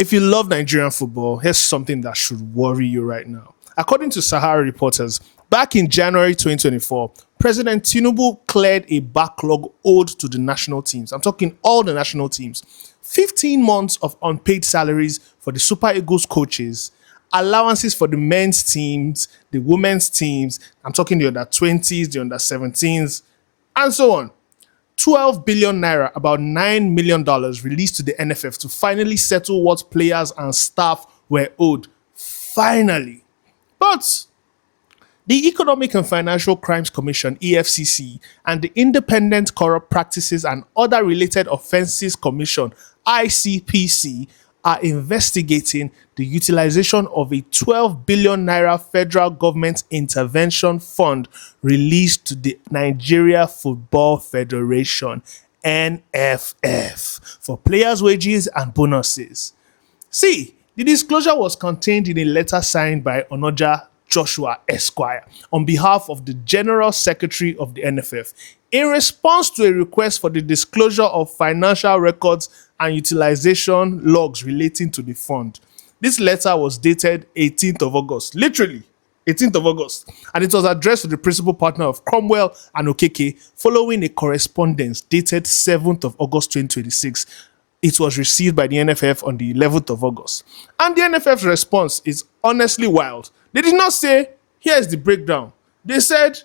If you love Nigerian football, here's something that should worry you right now. According to Sahara reporters, back in January 2024, President Tinubu cleared a backlog owed to the national teams. I'm talking all the national teams. 15 months of unpaid salaries for the Super Eagles coaches, allowances for the men's teams, the women's teams, I'm talking the under 20s, the under 17s, and so on. 12 billion naira, about $9 million, released to the NFF to finally settle what players and staff were owed. Finally. But the Economic and Financial Crimes Commission, EFCC, and the Independent Corrupt Practices and Other Related Offences Commission, ICPC, are investigating the utilization of a 12 billion naira federal government intervention fund released to the Nigeria Football Federation, NFF, for players' wages and bonuses. See, the disclosure was contained in a letter signed by Onoja Joshua Esquire on behalf of the General Secretary of the NFF in response to a request for the disclosure of financial records and utilization logs relating to the fund. This letter was dated 18th of August, literally 18th of August, and it was addressed to the principal partner of Cromwell and Okeke following a correspondence dated 7th of August 2026. It was received by the NFF on the 11th of August. And the NFF's response is honestly wild. They did not say, here is the breakdown. They said,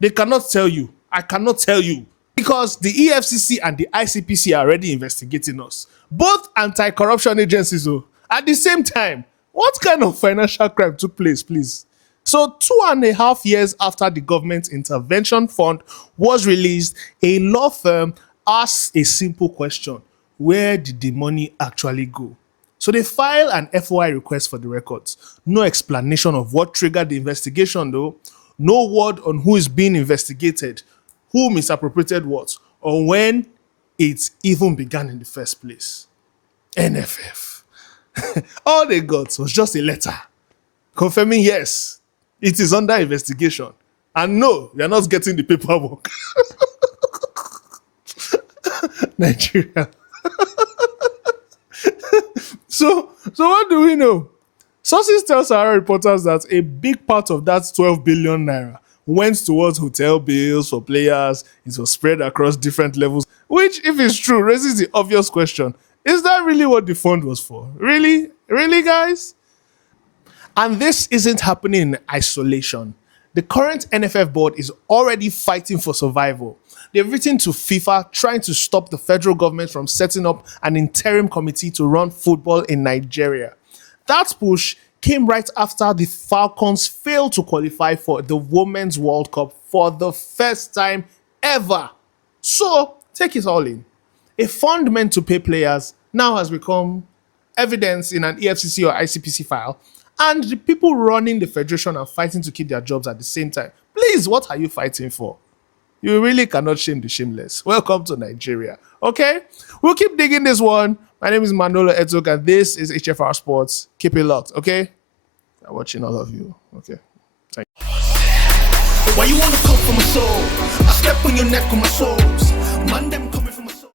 they cannot tell you. I cannot tell you. Because the EFCC and the ICPC are already investigating us. Both anti-corruption agencies, though. At the same time, what kind of financial crime took place, please? So 2.5 years after the government intervention fund was released, a law firm asked a simple question. Where did the money actually go? So they file an FOI request for the records. No explanation of what triggered the investigation though. No word on who is being investigated, who misappropriated what, or when it even began in the first place. NFF. All they got was just a letter confirming yes, it is under investigation. And no, they are not getting the paperwork. Nigeria. So what do we know? Sources tell Sahara reporters that a big part of that 12 billion naira went towards hotel bills for players. It was spread across different levels, which, if it's true, raises the obvious question. Is that really what the fund was for? Really? Really, guys? And this isn't happening in isolation. The current NFF board is already fighting for survival. They've written to FIFA trying to stop the federal government from setting up an interim committee to run football in Nigeria. That push came right after the Falcons failed to qualify for the Women's World Cup for the first time ever. So, take it all in. A fund meant to pay players now has become evidence in an EFCC or ICPC file, and the people running the federation are fighting to keep their jobs at the same time. Please, what are you fighting for? You really cannot shame the shameless. Welcome to Nigeria. Okay? We'll keep digging this one. My name is Manolo Etuk, and this is HFR Sports. Keep it locked, okay? I'm watching all of you. Okay. Thank you. Why you wanna come for my soul? I step on your neck with my souls. Man, them